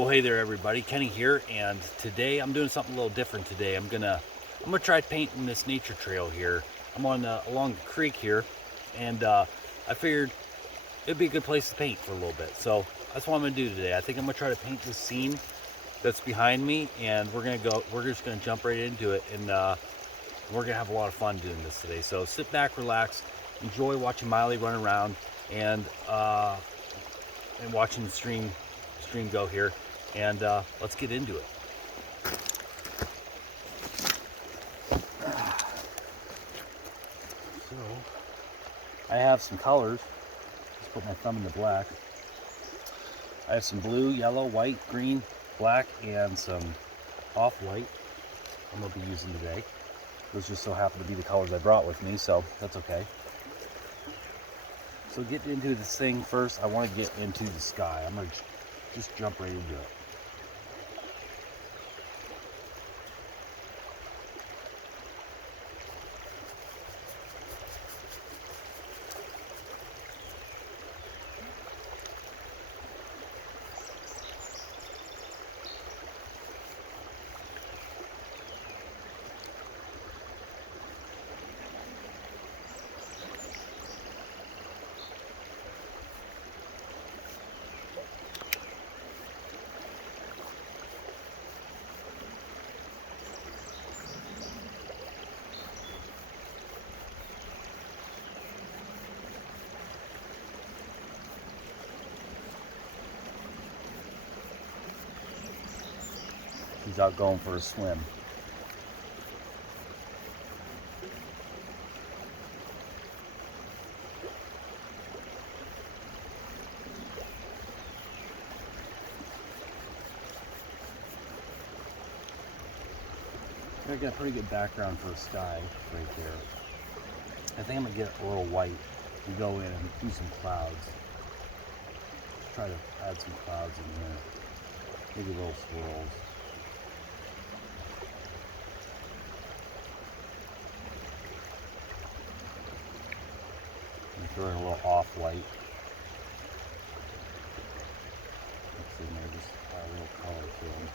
Well, hey there, everybody. Kenny here, and today I'm doing something a little different. Today I'm gonna try painting this nature trail here. I'm on along the creek here, and I figured it'd be a good place to paint for a little bit. So that's what I'm gonna do today. I think I'm gonna try to paint this scene that's behind me, and we're just gonna jump right into it, and we're gonna have a lot of fun doing this today. So sit back, relax, enjoy watching Miley run around, and watching the stream go here, and let's get into it. So I have some colors. Just put my thumb in the black. I have some blue, yellow, white, green, black, and some off-white I'm going to be using today. Those just so happen to be the colors I brought with me, so that's okay. So getting into this thing first, I want to get into the sky. I'm going to just jump right into it. He's out going for a swim. I got a pretty good background for a sky right there. I think I'm gonna get a little white and go in and do some clouds. Just try to add some clouds in here. Maybe little swirls. Throw in a little off-white. Let's see, maybe just add a little color to them.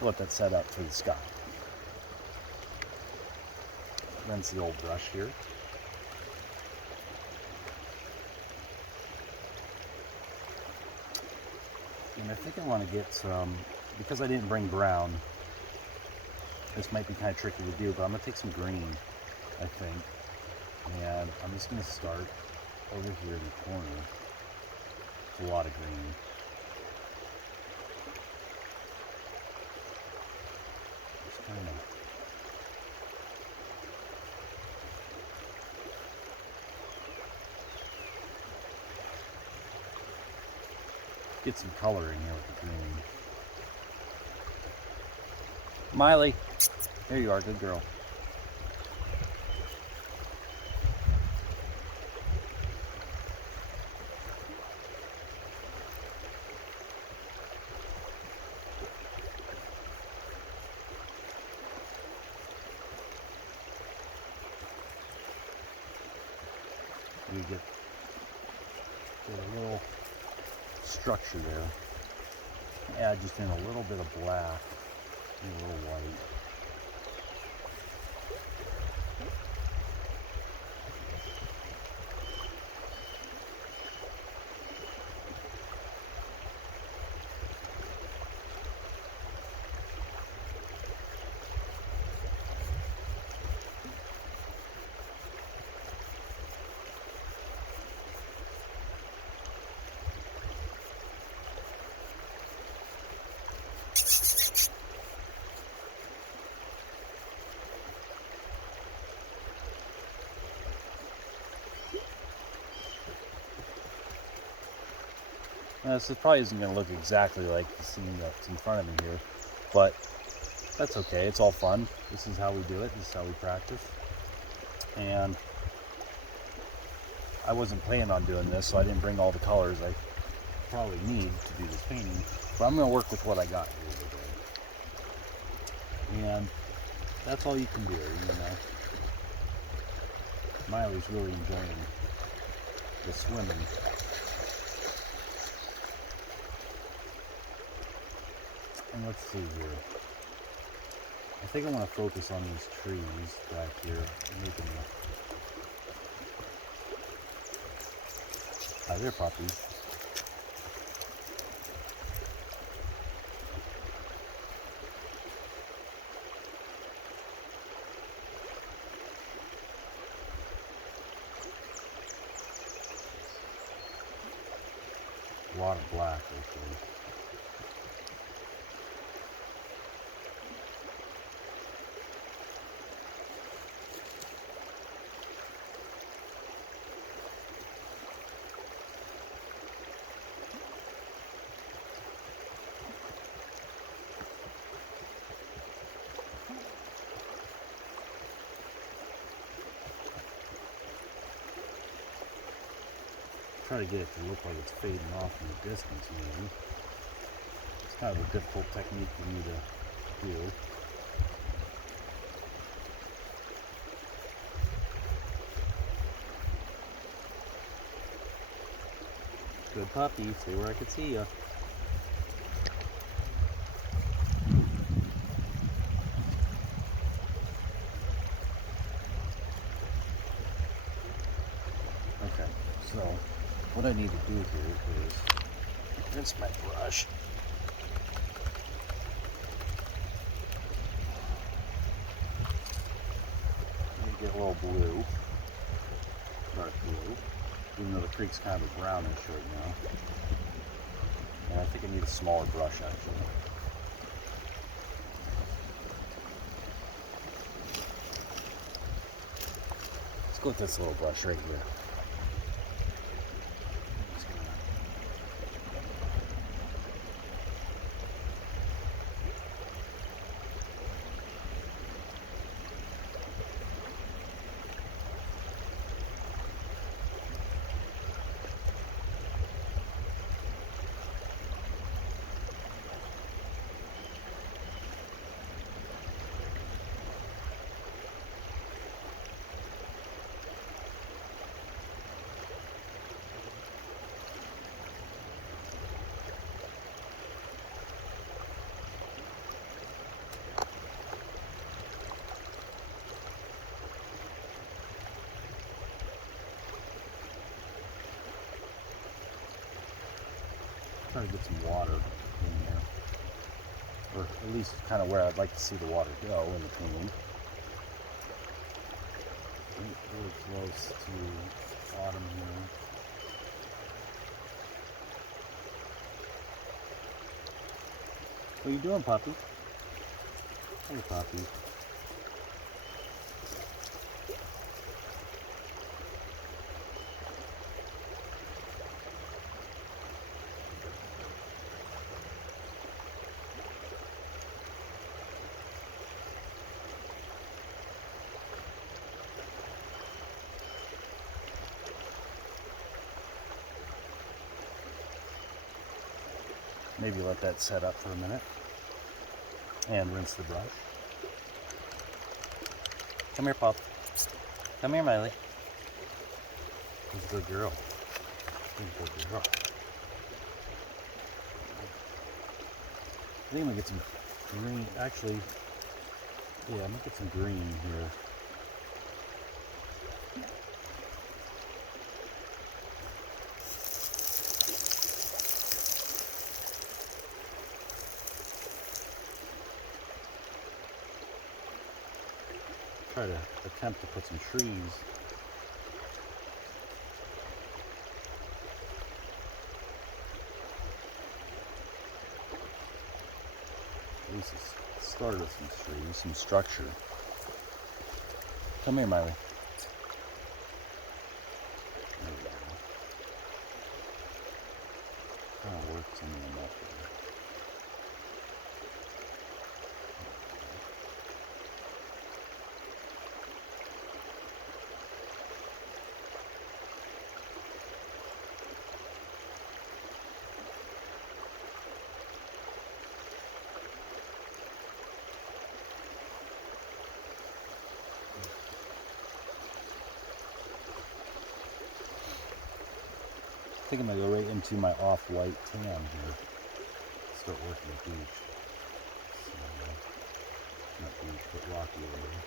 Let that set up for the sky. Rinse the old brush here. And I think I want to get some, because I didn't bring brown, this might be kind of tricky to do, but I'm going to take some green, I think. And I'm just going to start over here in the corner. It's a lot of green. Just kind of get some color in here with the green. Miley, there you are, good girl. We get a little structure there. Add just in a little bit of black and a little white. So it probably isn't going to look exactly like the scene that's in front of me here, but that's okay. It's all fun. This is how we do it. This is how we practice. And I wasn't planning on doing this, so I didn't bring all the colors I probably need to do this painting, but I'm going to work with what I got here today. And that's all you can do, you know. Miley's really enjoying the swimming. And let's see here. I think I want to focus on these trees back here, making the... Hi there, puppies. A lot of black right there. Try to get it to look like it's fading off in the distance, maybe. It's kind of a difficult technique for me to do. Good puppy, stay where I can see ya. Okay, so what I need to do here is rinse my brush. Get a little blue, dark blue, even though the creek's kind of a brownish right now. And I think I need a smaller brush actually. Let's go with this little brush right here. Try to get some water in there, or at least kind of where I'd like to see the water go in between. Really close to the bottom here. What are you doing, puppy? Hey, puppy. Maybe let that set up for a minute and rinse the brush. Come here, Pop. Come here, Miley. She's a good girl. She's a good girl. I think I'm gonna get some green. Actually, yeah, I'm gonna get some green here. Try to attempt to put some trees. At least start with some trees, some structure. Come here, Miley. There we go. Kind of works in the up there. think I'm gonna go right into my off-white tan here. Start working the beach. So, not beach, but rocky area.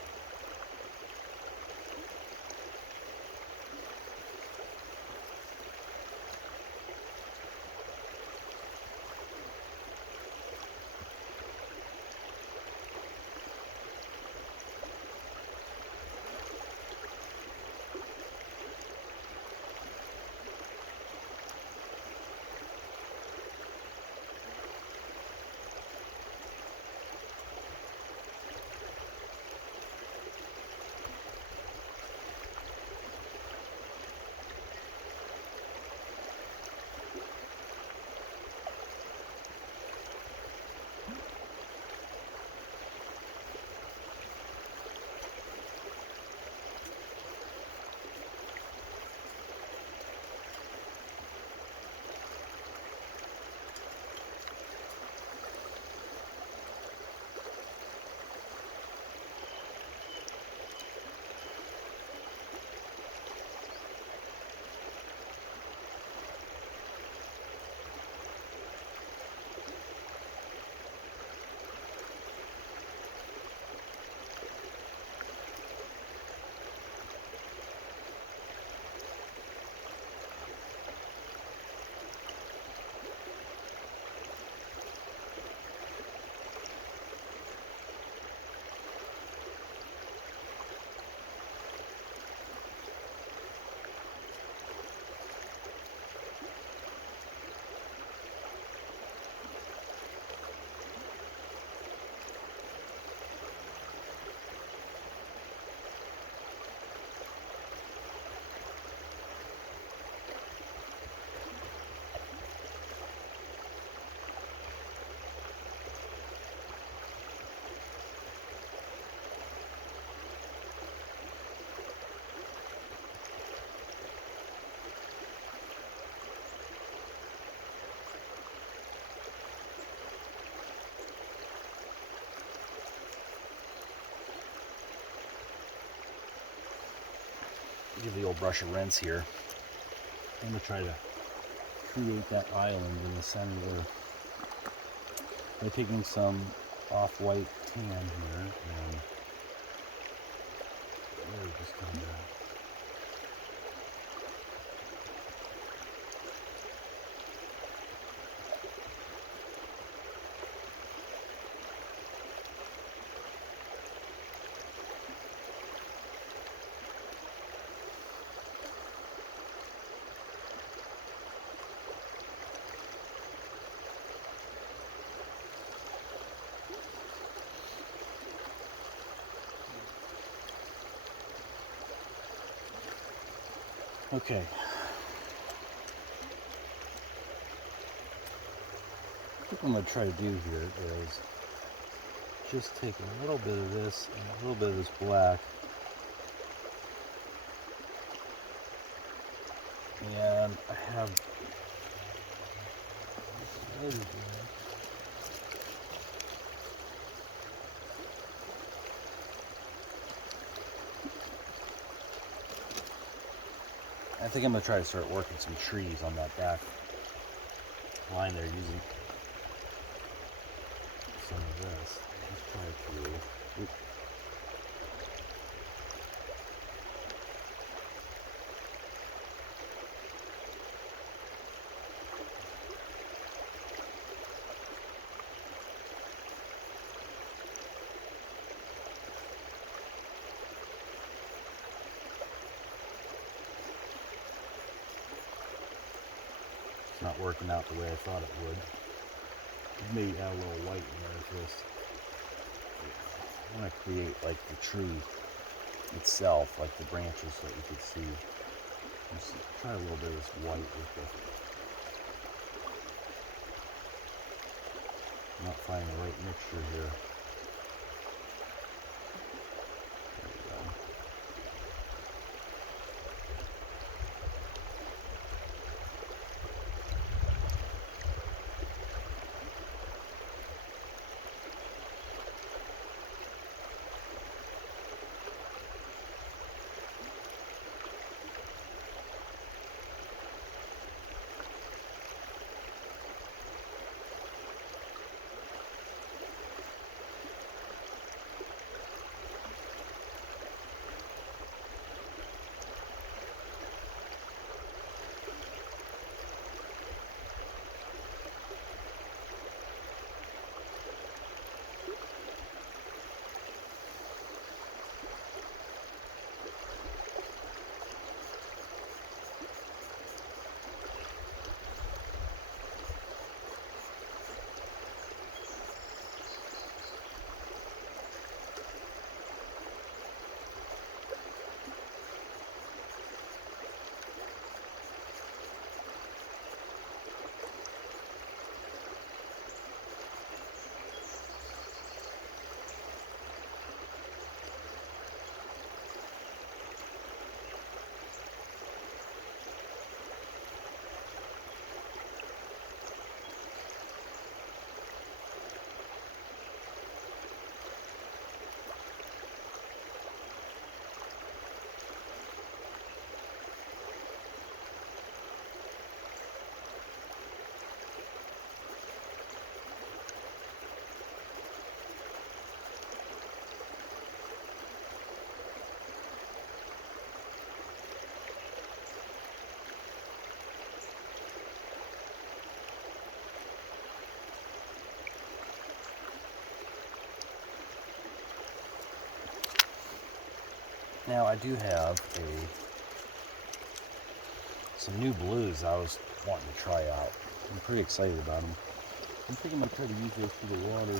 Give the old brush a rinse here. I'm going to try to create that island in the center there by taking some off-white tan here and really just kind of okay. What I'm going to try to do here is just take a little bit of this and a little bit of this black and I have I think I'm going to try to start working some trees on that back line there using some of this. Let's try to. Oop. It's not working out the way I thought it would. Maybe add a little white in there for this. I want to create like the tree itself, like the branches that you could see. Just try a little bit of this white with the. I'm not finding the right mixture here. There we go. Now I do have some new blues I was wanting to try out. I'm pretty excited about them. I'm thinking I might try to use those for the water.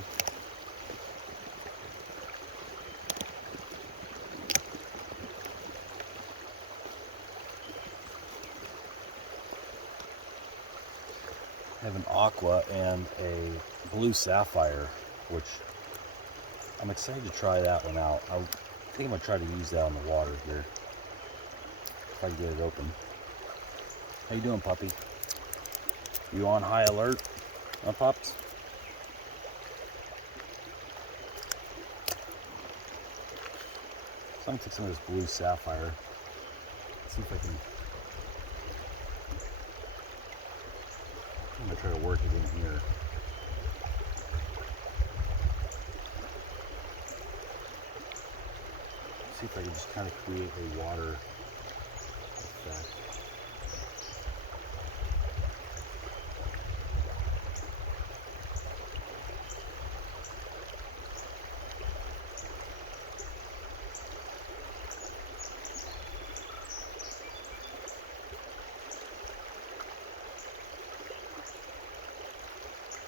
I have an aqua and a blue sapphire, which I'm excited to try that one out. I think I'm gonna try to use that on the water here, if I can get it open. How you doing, puppy? You on high alert, huh, pups? So I'm gonna take some of this blue sapphire. See if I can. I'm gonna try to work it in here. See if I can just kind of create a water effect.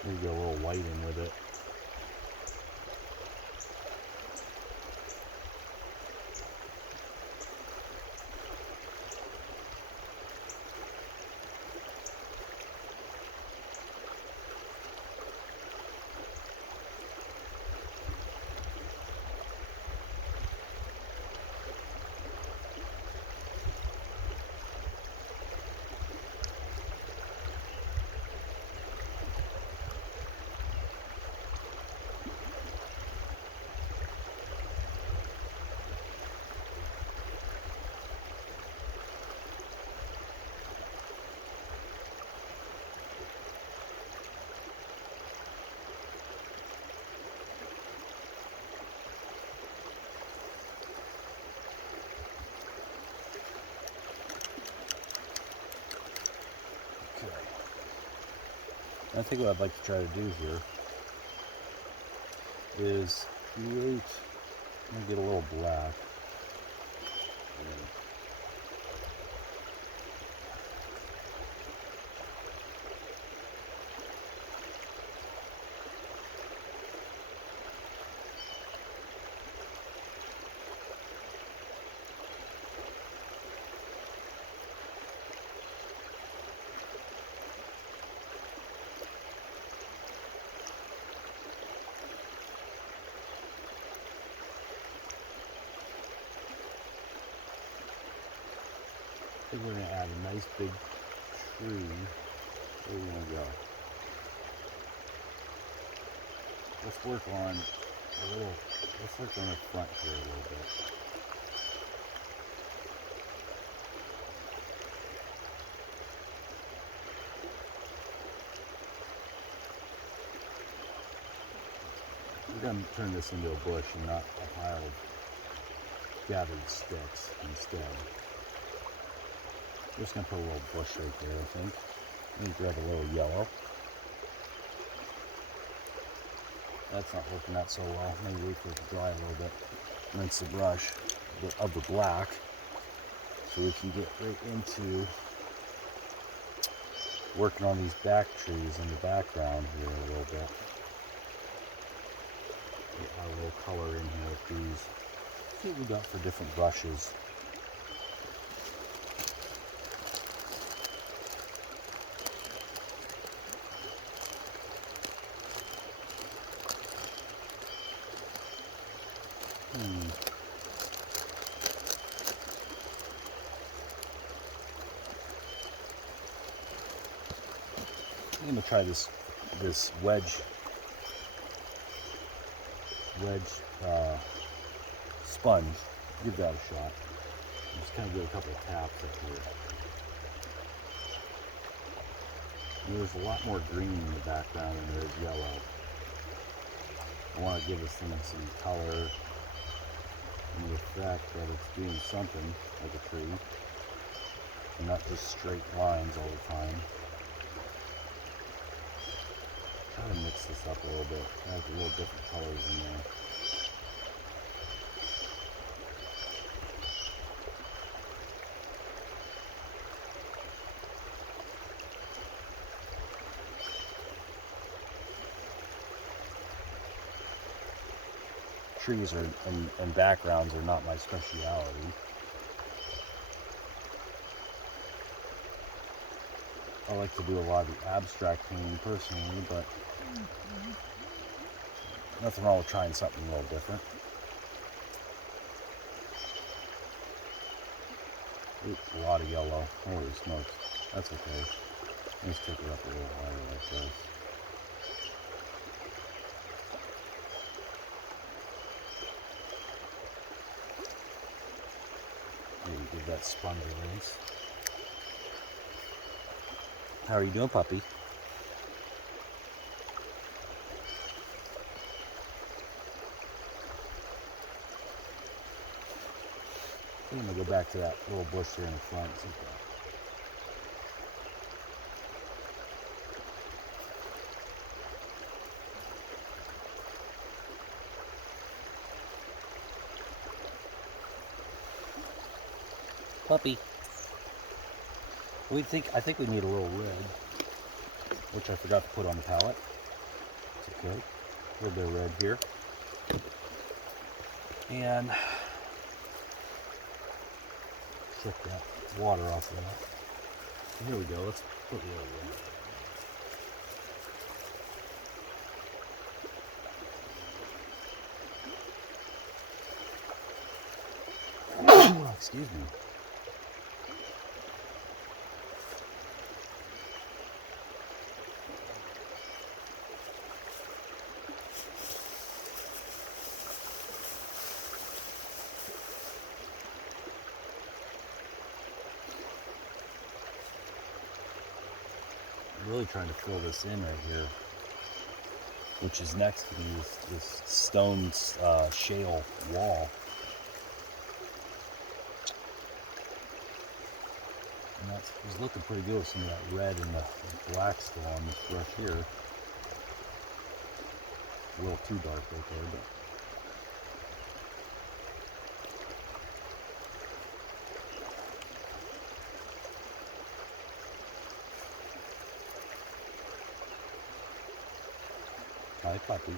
Maybe go a little white in with it. I think what I'd like to try to do here is create, I'm going to get a little black. I think we're going to add a nice big tree. Where are we going to go? Let's work on the front here a little bit. We're going to turn this into a bush and not a pile of gathered sticks instead. I'm just going to put a little bush right there, I think. Let me grab a little yellow. That's not working out so well. Maybe wait for it to dry a little bit. Rinse the brush of the black so we can get right into working on these back trees in the background here a little bit. Get a little color in here with these. See what we got for different brushes. I'm going to try this wedge sponge. Give that a shot. Just kind of do a couple of taps up here. And there's a lot more green in the background than there is yellow. I want to give this thing some color and the effect that it's doing something like a tree, and not just straight lines all the time. Try to mix this up a little bit, add a little different colors in there. trees and backgrounds are not my specialty. I like to do a lot of the abstract painting personally, but nothing wrong with trying something a little different. Oops, a lot of yellow. Holy smokes. That's okay. Let's take it up a little higher like this. Maybe give that sponge a rinse. How are you doing, puppy? I'm gonna go back to that little bush there in the front. Puppy. I think we need a little red, which I forgot to put on the palette. It's okay. A little bit of red here. And get that water off of that. Here we go. Let's put the other one. Excuse me. Really trying to fill this in right here, which is next to this stone shale wall. And that was looking pretty good with some of that red and the black still on this brush here. A little too dark right there, but hi, puppy.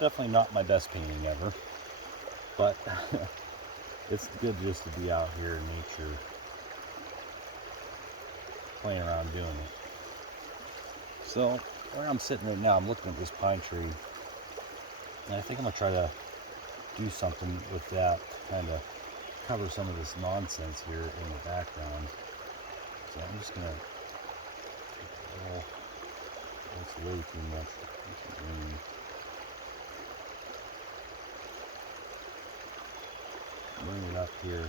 Definitely not my best painting ever, but it's good just to be out here in nature, playing around doing it. So where I'm sitting right now, I'm looking at this pine tree, and I think I'm gonna try to do something with that to kind of cover some of this nonsense here in the background. So I'm just gonna, that's way too much green. Bring it up here.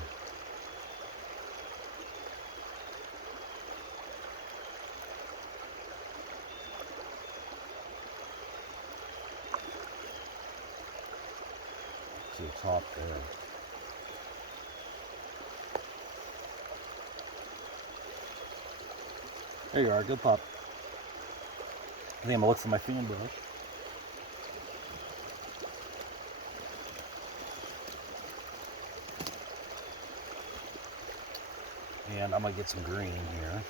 To the top there. There you are, good pup. I think I'm gonna look for my fan brush. And I'm gonna get some green here.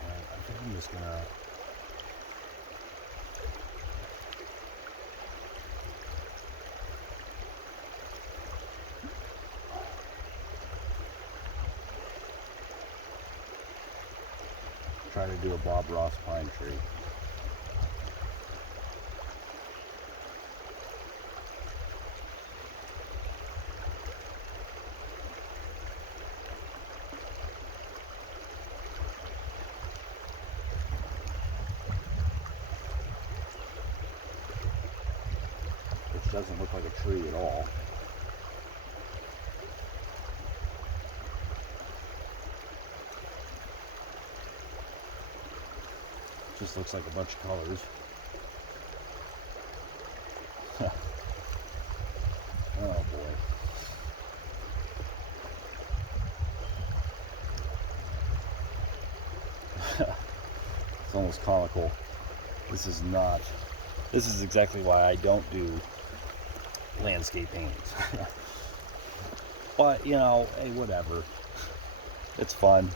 And I think I'm just gonna try to do a Bob Ross pine tree. doesn't look like a tree at all. Just looks like a bunch of colors. Oh boy. It's almost comical. This is exactly why I don't do landscape paintings. But, you know, hey, whatever. It's fun.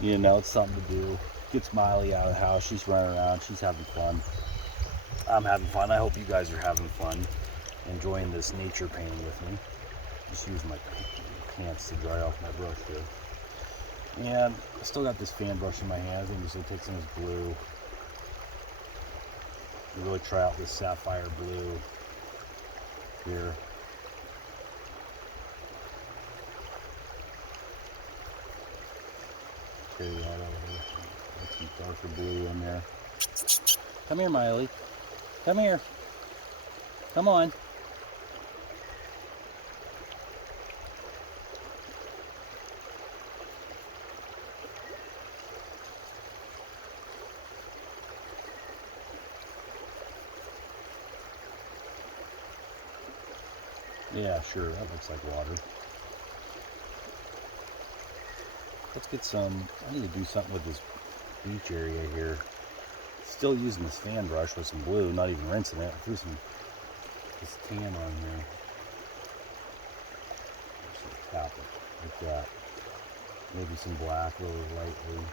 You know, it's something to do. Gets Miley out of the house. She's running around. She's having fun. I'm having fun. I hope you guys are having fun. Enjoying this nature painting with me. Just use my pants to dry off my brush here. And I still got this fan brush in my hands. I'm just going to take some of this blue. And really try out this sapphire blue here. Carry that over. Put some darker blue in there. Come here, Miley. Come here. Come on. Yeah, sure, that looks like water. Let's get some, I need to do something with this beach area here. Still using this fan brush with some blue, not even rinsing it. I threw this tan on here. Just tap it like that. Maybe some black really lightly.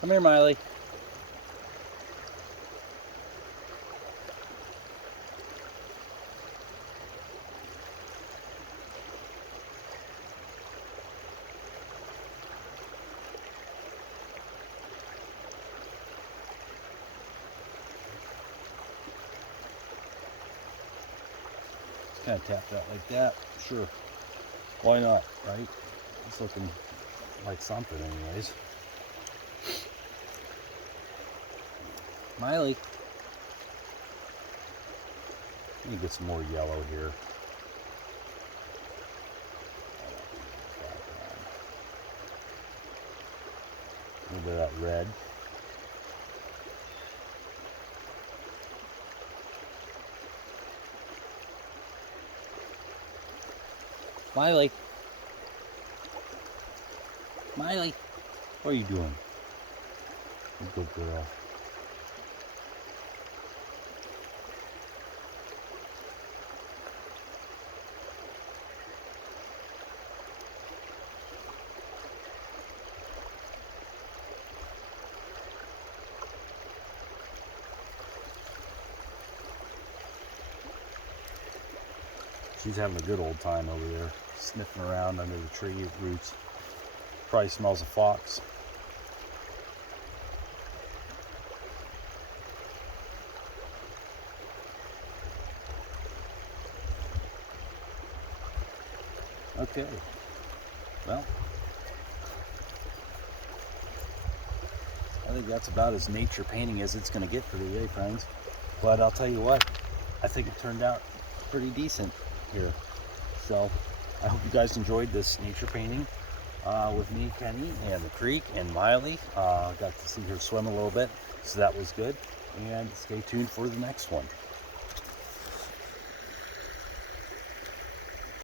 Come here, Miley. Kind of tap that like that. Sure. Why not, right? It's looking like something anyways. Miley. Let me get some more yellow here. A little bit of that red. Miley. Miley. What are you doing? You good girl. She's having a good old time over there, sniffing around under the tree roots. Probably smells a fox. Okay, well, I think that's about as nature painting as it's going to get for today, friends. But I'll tell you what, I think it turned out pretty decent here. So I hope you guys enjoyed this nature painting with me, Kenny, and the creek, and Miley. Got to see her swim a little bit, so that was good. And stay tuned for the next one.